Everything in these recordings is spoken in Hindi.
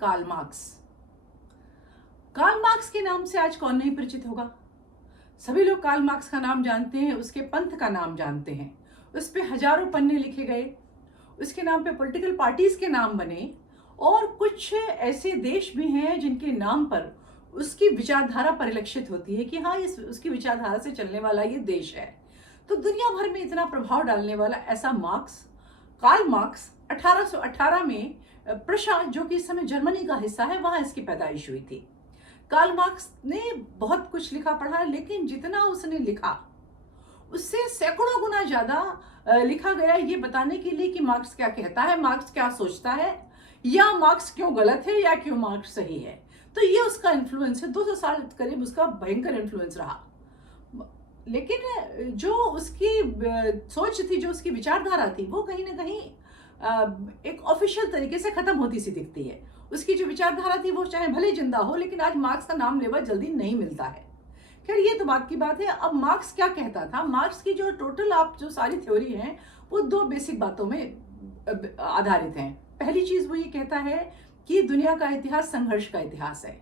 Karl Marx. कार्ल मार्क्स के नाम से आज कौन नहीं परिचित होगा। सभी लोग कार्ल मार्क्स का नाम जानते हैं, उसके पंथ का नाम जानते हैं, उस पे हजारों पन्ने लिखे गए, उसके नाम पे पॉलिटिकल पार्टीज के नाम बने और कुछ ऐसे देश भी हैं जिनके नाम पर उसकी विचारधारा परिलक्षित होती है कि हाँ, इस उसकी विचारधारा से चलने वाला ये देश है। तो दुनिया भर में इतना प्रभाव डालने वाला ऐसा कार्ल मार्क्स 1818 में प्रशा, जो कि इस समय जर्मनी का हिस्सा है, वहां इसकी पैदाइश हुई थी। कार्ल मार्क्स ने बहुत कुछ लिखा पढ़ा, लेकिन जितना उसने लिखा उससे सैकड़ों गुना ज्यादा लिखा गया ये बताने के लिए कि मार्क्स क्या कहता है, मार्क्स क्या सोचता है, या मार्क्स क्यों गलत है या क्यों मार्क्स सही है। तो ये उसका इन्फ्लुएंस है, 200 साल करीब उसका भयंकर इन्फ्लुएंस रहा। लेकिन जो उसकी सोच थी, जो उसकी विचारधारा थी, वो कहीं ना कहीं एक ऑफिशियल तरीके से खत्म होती सी दिखती है। उसकी जो विचारधारा थी वो चाहे भले जिंदा हो, लेकिन आज मार्क्स का नाम लेवा जल्दी नहीं मिलता है। खैर, ये तो बात की बात है। अब मार्क्स क्या कहता था, मार्क्स की जो टोटल आप जो सारी थ्योरी है वो दो बेसिक बातों में आधारित हैं। पहली चीज वो ये कहता है कि दुनिया का इतिहास संघर्ष का इतिहास है,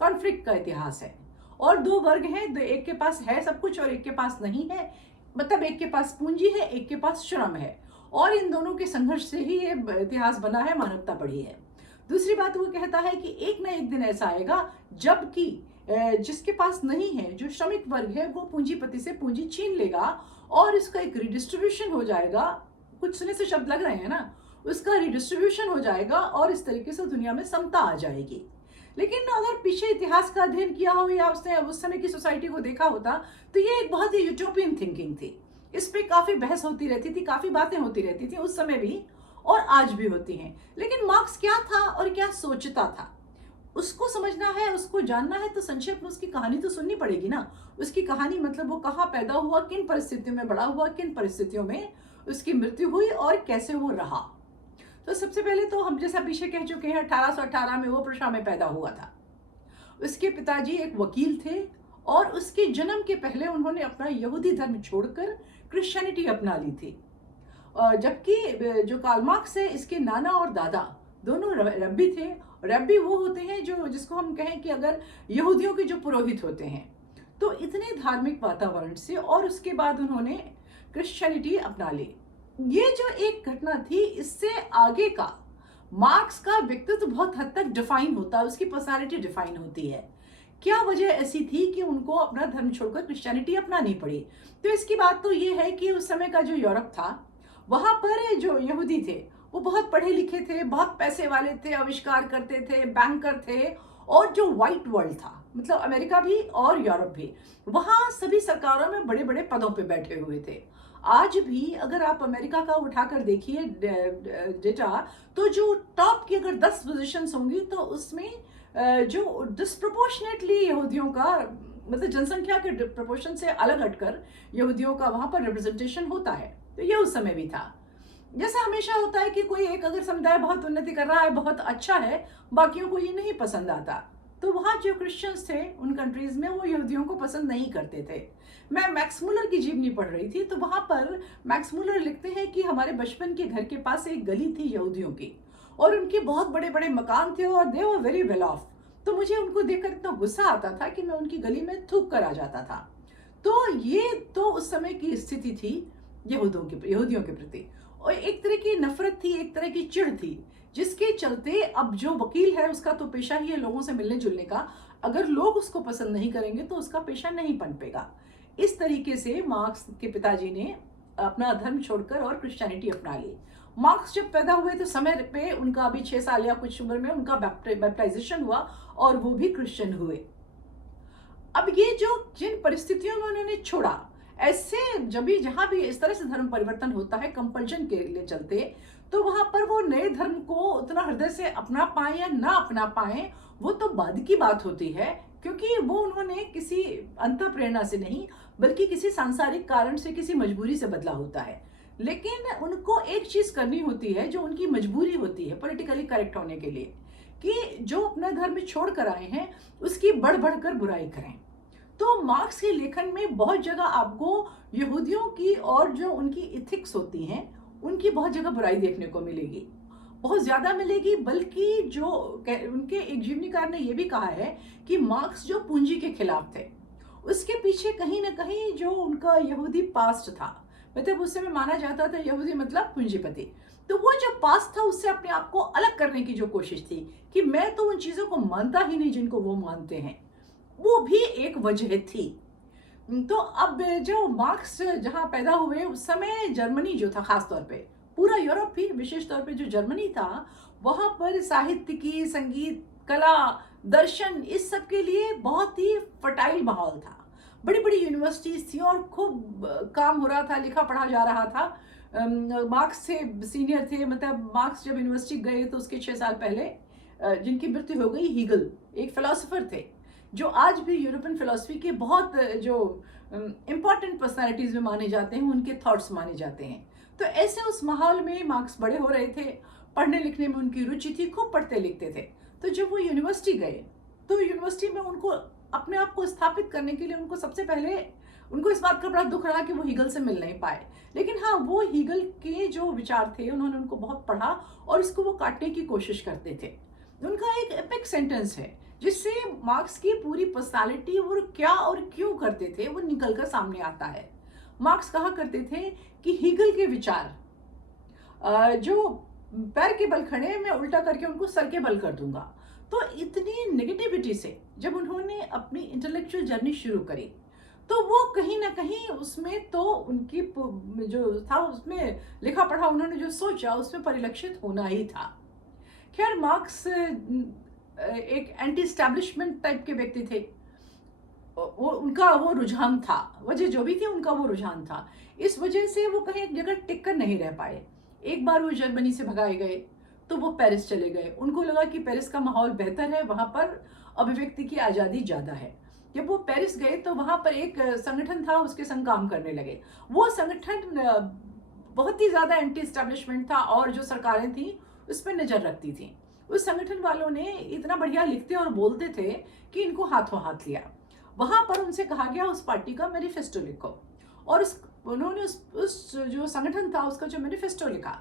कॉन्फ्लिक्ट का इतिहास है, और दो वर्ग हैं, एक के पास है सब कुछ और एक के पास नहीं है। मतलब एक के पास पूंजी है, एक के पास श्रम है, और इन दोनों के संघर्ष से ही ये इतिहास बना है, मानवता बढ़ी है। दूसरी बात वो कहता है कि एक ना एक दिन ऐसा आएगा जबकि जिसके पास नहीं है, जो श्रमिक वर्ग है, वो पूंजीपति से पूंजी छीन लेगा और इसका एक रिडिस्ट्रीब्यूशन हो जाएगा। कुछ सुने से शब्द लग रहे हैं ना, उसका रिडिस्ट्रीब्यूशन हो जाएगा और इस तरीके से दुनिया में समता आ जाएगी। लेकिन अगर पीछे इतिहास का अध्ययन किया हो या उसने उस समय की सोसाइटी को देखा होता, तो ये एक बहुत ही यूटोपियन थिंकिंग थी। इस पे काफी बहस होती रहती थी, काफी बातें होती रहती थी उस समय भी, और आज भी होती हैं। लेकिन मार्क्स क्या था और क्या सोचता था, उसको समझना है, उसको जानना है, तो संक्षेप में उसकी कहानी तो सुननी पड़ेगी ना। उसकी कहानी मतलब वो कहाँ पैदा हुआ, किन परिस्थितियों में बड़ा हुआ, किन परिस्थितियों में उसकी मृत्यु हुई और कैसे वो रहा। तो सबसे पहले तो हम जैसा पीछे कह चुके हैं, 1818 में वो प्रशा में पैदा हुआ था। उसके पिताजी एक वकील थे और उसके जन्म के पहले उन्होंने अपना यहूदी धर्म छोड़कर क्रिश्चियनिटी अपना ली थी। जबकि जो कार्ल मार्क्स है, इसके नाना और दादा दोनों रब्बी थे। रब्बी वो होते हैं जो, जिसको हम कहें कि अगर यहूदियों के जो पुरोहित होते हैं। तो इतने धार्मिक वातावरण से और उसके बाद उन्होंने क्रिश्चियनिटी अपना ली। ये जो एक घटना थी, इससे आगे का मार्क्स का व्यक्तित्व बहुत हद तक डिफाइन होता है, उसकी पर्सनालिटी डिफाइन होती है। क्या वजह ऐसी थी कि उनको अपना धर्म छोड़कर क्रिश्चियनिटी अपनानी पड़ी। तो इसकी बात तो ये है कि उस समय का जो यूरोप था, वहां पर जो यहूदी थे वो बहुत पढ़े लिखे थे, बहुत पैसे वाले थे, आविष्कार करते थे, बैंकर थे, और जो व्हाइट वर्ल्ड था, मतलब अमेरिका भी और यूरोप भी, वहां सभी सरकारों में बड़े बड़े पदों पे बैठे हुए थे। आज भी अगर आप अमेरिका का उठाकर देखिए डेटा, तो जो टॉप की अगर 10 पोजीशंस होंगी, तो उसमें जो डिस्प्रोपोर्शनेटली यहूदियों का, मतलब जनसंख्या के प्रपोर्शन से अलग हटकर यहूदियों का वहां पर रिप्रेजेंटेशन होता है। तो ये उस समय भी था। जैसा हमेशा होता है कि कोई एक अगर समुदाय बहुत उन्नति कर रहा है, बहुत अच्छा है, बाकियों को ये नहीं पसंद आता, तो वहाँ जो क्रिश्चियंस थे उन कंट्रीज में, वो यहूदियों को पसंद नहीं करते थे। मैं मैक्स मुलर की जीवनी पढ़ रही थी, तो वहां पर मैक्स मुलर लिखते हैं कि हमारे बचपन के घर के पास एक गली थी यहूदियों की, और उनके बहुत बड़े बड़े मकान थे और दे वर वेरी वेल ऑफ। तो मुझे उनको देखकर इतना गुस्सा आता था कि मैं उनकी गली में थूक कर आ जाता था। तो ये तो उस समय की स्थिति थी यहूदियों के प्रति, और एक तरह की नफरत थी, एक तरह की चिढ़ थी, जिसके चलते अब जो वकील है उसका तो पेशा ही है लोगों से मिलने जुलने का। अगर लोग उसको पसंद नहीं करेंगे तो उसका पेशा नहीं पनपेगा। इस तरीके से मार्क्स के पिताजी ने अपना धर्म छोड़कर और क्रिश्चियनिटी अपना ली। मार्क्स जब पैदा हुए तो समय पे उनका अभी 6 साल या कुछ उम्र में उनका बैप्टाइजेशन हुआ और वो भी क्रिश्चियन हुए। अब ये जो जिन परिस्थितियों में उन्होंने छोड़ा, ऐसे जब भी जहां भी इस तरह से धर्म परिवर्तन होता है कंपल्शन के लिए चलते, तो वहां पर वो नए धर्म को उतना हृदय से अपना पाए या ना अपना पाए, वो तो बाद की बात होती है, क्योंकि वो उन्होंने किसी अंतः प्रेरणा से नहीं, बल्कि किसी सांसारिक कारण से, किसी मजबूरी से बदला होता है। लेकिन उनको एक चीज करनी होती है जो उनकी मजबूरी होती है पॉलिटिकली करेक्ट होने के लिए, कि जो अपना धर्म छोड़ कर आए हैं उसकी बढ़ बढ़कर बुराई करें। तो मार्क्स के लेखन में बहुत जगह आपको यहूदियों की और जो उनकी इथिक्स होती हैं उनकी बहुत जगह बुराई देखने को मिलेगी। बहुत ज़्यादा मिलेगी, बल्कि जो उनके एक जीवनीकार ने ये भी कहा है कि मार्क्स जो पूंजी के खिलाफ थे, उसके पीछे कहीं ना कहीं जो उनका यहूदी पास्ट था, मतलब उस समय माना जाता था यहूदी मतलब पूंजीपति, तो वो जो पास्ट था उससे अपने आप को अलग करने की जो कोशिश थी कि मैं तो उन चीज़ों को मानता ही नहीं जिनको वो मानते हैं, वो भी एक वजह थी। तो अब जो मार्क्स जहाँ पैदा हुए उस समय जर्मनी जो था, खास तौर पे पूरा यूरोप भी, विशेष तौर पे जो जर्मनी था, वहाँ पर साहित्य की, संगीत, कला, दर्शन, इस सब के लिए बहुत ही फर्टाइल माहौल था। बड़ी बड़ी यूनिवर्सिटीज थी और खूब काम हो रहा था, लिखा पढ़ा जा रहा था। मार्क्स से सीनियर थे, मतलब मार्क्स जब यूनिवर्सिटी गए तो उसके 6 साल पहले जिनकी मृत्यु हो गई, हीगल एक फिलोसोफर थे जो आज भी यूरोपियन फिलोसफी के बहुत जो इम्पॉर्टेंट पर्सनालिटीज में माने जाते हैं, उनके थॉट्स माने जाते हैं। तो ऐसे उस माहौल में मार्क्स बड़े हो रहे थे, पढ़ने लिखने में उनकी रुचि थी, खूब पढ़ते लिखते थे। तो जब वो यूनिवर्सिटी गए तो यूनिवर्सिटी में उनको अपने आप को स्थापित करने के लिए उनको सबसे पहले उनको इस बात का बड़ा दुख रहा कि वो हीगल से मिल नहीं पाए। लेकिन हाँ, वो हीगल के जो विचार थे उन्होंने उनको बहुत पढ़ा और इसको वो काटने की कोशिश करते थे। उनका एक एपिक सेंटेंस है जिससे मार्क्स की पूरी पर्सनालिटी और क्या और क्यों करते थे वो निकल कर सामने आता है। मार्क्स कहा करते थे कि हीगल के विचार जो पैर के बल खड़े मैं उल्टा करके उनको सर के बल कर दूंगा। तो इतनी नेगेटिविटी से जब उन्होंने अपनी इंटेलेक्चुअल जर्नी शुरू करी तो वो कहीं ना कहीं उसमें तो उनकी जो था उसमें लिखा पढ़ा उन्होंने जो सोचा उसमें परिलक्षित होना ही था। खैर, मार्क्स एक एंटी स्टैब्लिशमेंट टाइप के व्यक्ति थे। वो उनका वो रुझान था, वजह जो भी थी उनका वो रुझान था। इस वजह से वो कहीं एक जगह टिक कर नहीं रह पाए। एक बार वो जर्मनी से भगाए गए तो वो पेरिस चले गए। उनको लगा कि पेरिस का माहौल बेहतर है, वहाँ पर अभिव्यक्ति की आज़ादी ज़्यादा है। जब वो पेरिस गए तो वहाँ पर एक संगठन था, उसके संग काम करने लगे। वो संगठन बहुत ही ज़्यादा एंटी स्टैब्लिशमेंट था और जो सरकारें थी उस पर नज़र रखती थी। उस संगठन वालों ने इतना बढ़िया लिखते और बोलते थे कि इनको हाथों हाथ लिया। वहां पर उनसे कहा गया उस पार्टी का मैनिफेस्टो लिखो, और उन्होंने उस जो संगठन था उसका जो मैनिफेस्टो लिखा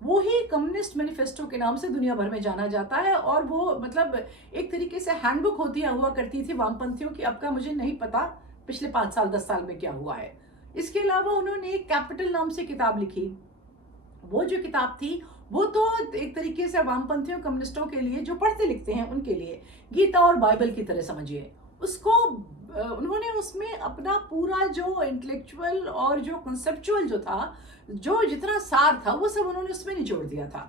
वो ही कम्युनिस्ट मैनिफेस्टो के नाम से दुनिया भर में जाना जाता है। और वो मतलब एक तरीके से हैंडबुक होती हुआ करती थी वामपंथियों की। अब का मुझे नहीं पता पिछले 5 साल 10 साल में क्या हुआ है। इसके अलावा उन्होंने एक कैपिटल नाम से किताब लिखी। वो जो किताब थी वो तो एक तरीके से वामपंथियों, कम्युनिस्टों के लिए जो पढ़ते लिखते हैं उनके लिए गीता और बाइबल की तरह समझिए उसको। उन्होंने उसमें अपना पूरा जो इंटेलेक्चुअल और जो कंसेप्चुअल जो था, जो जितना सार था वो सब उन्होंने उसमें निचोड़ दिया था।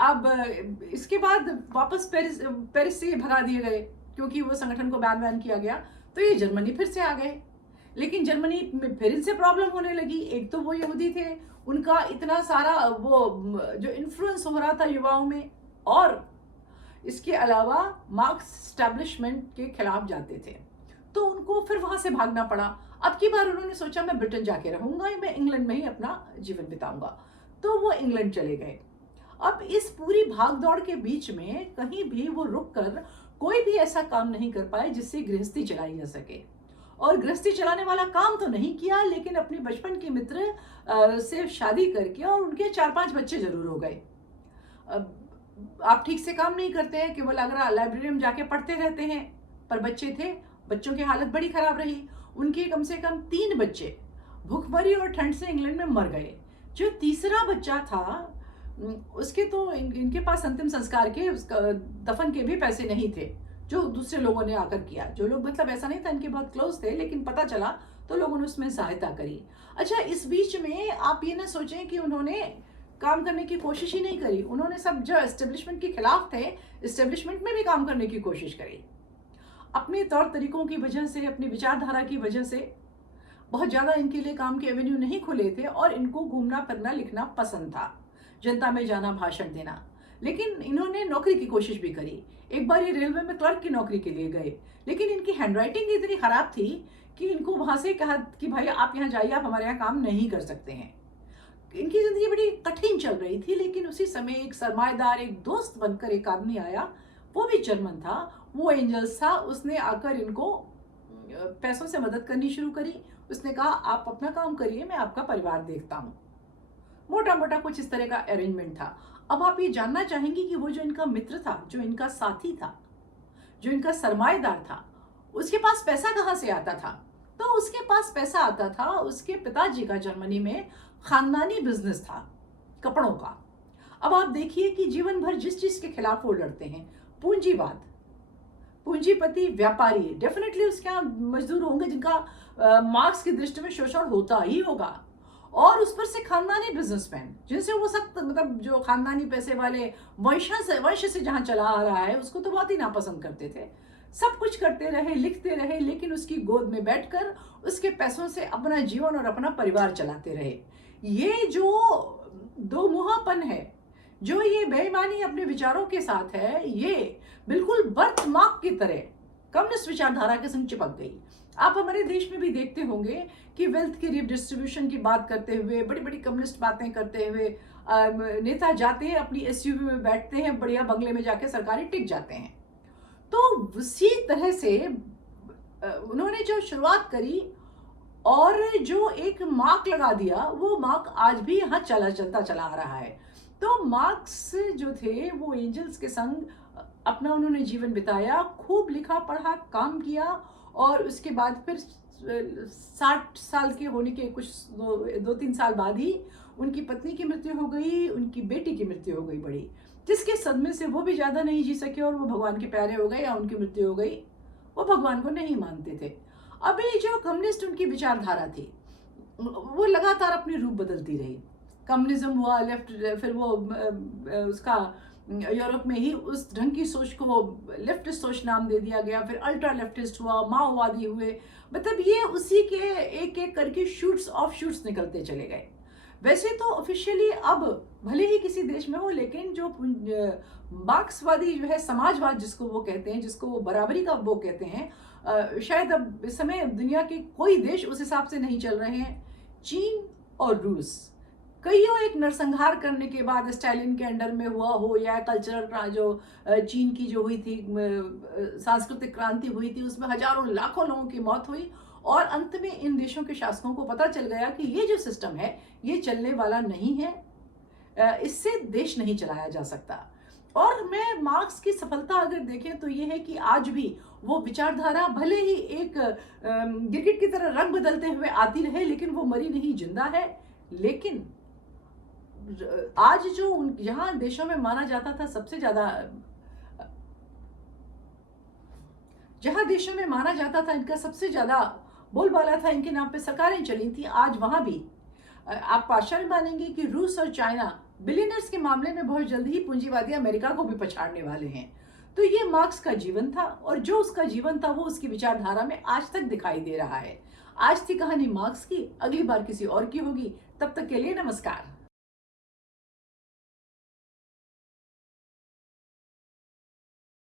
अब इसके बाद वापस पेरिस पेरिस से भगा दिए गए क्योंकि वो संगठन को बैन किया गया। तो ये जर्मनी फिर से आ गए, लेकिन जर्मनी में फिर इनसे प्रॉब्लम होने लगी। एक तो वो यहूदी थे, उनका इतना सारा वो जो इन्फ्लुएंस हो रहा था युवाओं में, और इसके अलावा मार्क्स स्टैब्लिशमेंट के खिलाफ जाते थे, तो उनको फिर वहां से भागना पड़ा। अब की बार उन्होंने सोचा मैं ब्रिटेन जाके रहूंगा, मैं इंग्लैंड में ही अपना जीवन बिताऊंगा। तो वो इंग्लैंड चले गए। अब इस पूरी भाग दौड़ के बीच में कहीं भी वो रुक कर कोई भी ऐसा काम नहीं कर पाए जिससे गृहस्थी चलाई जा सके। और गृहस्थी चलाने वाला काम तो नहीं किया, लेकिन अपने बचपन के मित्र से शादी करके और उनके 4-5 बच्चे जरूर हो गए। आप ठीक से काम नहीं करते हैं, केवल अगर लाइब्रेरी में जाके पढ़ते रहते हैं। पर बच्चे थे, बच्चों की हालत बड़ी खराब रही। उनके कम से कम 3 बच्चे भूखमरी और ठंड से इंग्लैंड में मर गए। जो तीसरा बच्चा था उसके तो इनके पास अंतिम संस्कार के उसका दफन के भी पैसे नहीं थे, जो दूसरे लोगों ने आकर किया। जो लोग मतलब ऐसा नहीं था इनके बहुत क्लोज थे, लेकिन पता चला तो लोगों ने उसमें सहायता करी। अच्छा, इस बीच में आप ये ना सोचें कि उन्होंने काम करने की कोशिश ही नहीं करी। उन्होंने सब जो एस्टेब्लिशमेंट के खिलाफ थे, एस्टेब्लिशमेंट में भी काम करने की कोशिश करी। अपने तौर तरीकों की वजह से, अपनी विचारधारा की वजह से बहुत ज़्यादा इनके लिए काम के एवेन्यू नहीं खुले थे और इनको घूमना फिरना लिखना पसंद था, जनता में जाना, भाषण देना। लेकिन इन्होंने नौकरी की कोशिश भी करी। एक बार ये रेलवे में क्लर्क की नौकरी के लिए गए, लेकिन इनकी हैंडराइटिंग इतनी खराब थी कि इनको वहां से कहा कि भाई आप यहाँ जाइए, आप हमारे यहाँ काम नहीं कर सकते हैं। इनकी जिंदगी बड़ी कठिन चल रही थी, लेकिन उसी समय एक सरमाएदार, एक दोस्त बनकर एक आदमी आया, वो भी जर्मन था, वो एंजल्स था। उसने आकर इनको पैसों से मदद करनी शुरू करी। उसने कहा आप अपना काम करिए, मैं आपका परिवार देखता हूँ। मोटा मोटा कुछ इस तरह का अरेंजमेंट था। अब आप ये जानना चाहेंगी कि वो जो इनका मित्र था, जो इनका साथी था, जो इनका सरमाएदार था, उसके पास पैसा कहाँ से आता था? तो उसके पास पैसा आता था, उसके पिताजी का जर्मनी में खानदानी बिजनेस था, कपड़ों का। अब आप देखिए कि जीवन भर जिस चीज के खिलाफ वो लड़ते हैं, पूंजीवाद, पूंजीपति व्यापारी, डेफिनेटली उसके यहाँ मजदूर होंगे जिनका मार्क्स की दृष्टि में शोषण होता ही होगा, और उस पर से खानदानी बिजनेसमैन जिनसे वो सख्त, मतलब जो खानदानी पैसे वाले वंश से जहां चला आ रहा है, उसको तो बहुत ही नापसंद करते थे। सब कुछ करते रहे, लिखते रहे, लेकिन उसकी गोद में बैठकर उसके पैसों से अपना जीवन और अपना परिवार चलाते रहे। ये जो दो मुहापन है, जो ये बेईमानी अपने विचारों के साथ है, ये बिल्कुल बर्थमार्क की तरह कम्युनिस्ट विचारधारा के संग चिपक गई। आप हमारे देश में भी देखते होंगे कि वेल्थ की रिडिस्ट्रीब्यूशन की बात करते हुए, बड़ी बड़ी कम्युनिस्ट बातें करते हुए नेता जाते हैं, अपनी एसयूवी में बैठते हैं, बढ़िया बंगले में जाके सरकारी टिक जाते हैं। तो उसी तरह से उन्होंने जो शुरुआत करी और जो एक मार्क लगा दिया, वो मार्क आज भी यहाँ चलता चला आ रहा है। तो मार्क्स जो थे वो एंजल्स के संग अपना उन्होंने जीवन बिताया, खूब लिखा पढ़ा, काम किया, और उसके बाद फिर 60 साल के होने के कुछ 2-3 साल बाद ही उनकी पत्नी की मृत्यु हो गई, उनकी बेटी की मृत्यु हो गई बड़ी, जिसके सदमे से वो भी ज्यादा नहीं जी सके और वो भगवान के प्यारे हो गए, या उनकी मृत्यु हो गई। वो भगवान को नहीं मानते थे। अभी जो कम्युनिस्ट उनकी विचारधारा थी, वो लगातार अपनी रूप बदलती रही। कम्युनिज्म हुआ, लेफ्ट, फिर वो उसका यूरोप में ही उस ढंग की सोच को लेफ्टिस्ट सोच नाम दे दिया गया, फिर अल्ट्रा लेफ्टिस्ट हुआ, माओवादी हुए, मतलब ये उसी के एक एक करके शूट्स ऑफ शूट्स निकलते चले गए। वैसे तो ऑफिशियली अब भले ही किसी देश में हो, लेकिन जो मार्क्सवादी जो है, समाजवाद जिसको वो कहते हैं, जिसको वो बराबरी का वो कहते हैं, शायद अब इस समय दुनिया के कोई देश उस हिसाब से नहीं चल रहे हैं। चीन और रूस कईयों एक नरसंहार करने के बाद, स्टालिन के अंडर में हुआ हो, या कल्चरल जो चीन की जो हुई थी सांस्कृतिक क्रांति हुई थी, उसमें हजारों लाखों लोगों की मौत हुई, और अंत में इन देशों के शासकों को पता चल गया कि ये जो सिस्टम है ये चलने वाला नहीं है, इससे देश नहीं चलाया जा सकता। और मैं मार्क्स की सफलता अगर देखें तो ये है कि आज भी वो विचारधारा भले ही एक गिरगिट की तरह रंग बदलते हुए आती रहे, लेकिन वो मरी नहीं, जिंदा है। लेकिन आज जो यहाँ देशों में माना जाता था सबसे ज्यादा, जहां देशों में माना जाता था इनका सबसे ज्यादा बोलबाला था, इनके नाम पे सरकारें चली थी, आज वहां भी आप आश्चर्य मानेंगे कि रूस और चाइना बिलियनर्स के मामले में बहुत जल्दी ही पूंजीवादी अमेरिका को भी पछाड़ने वाले हैं। तो ये मार्क्स का जीवन था, और जो उसका जीवन था वो उसकी विचारधारा में आज तक दिखाई दे रहा है। आज थी कहानी मार्क्स की, अगली बार किसी और की होगी। तब तक के लिए नमस्कार।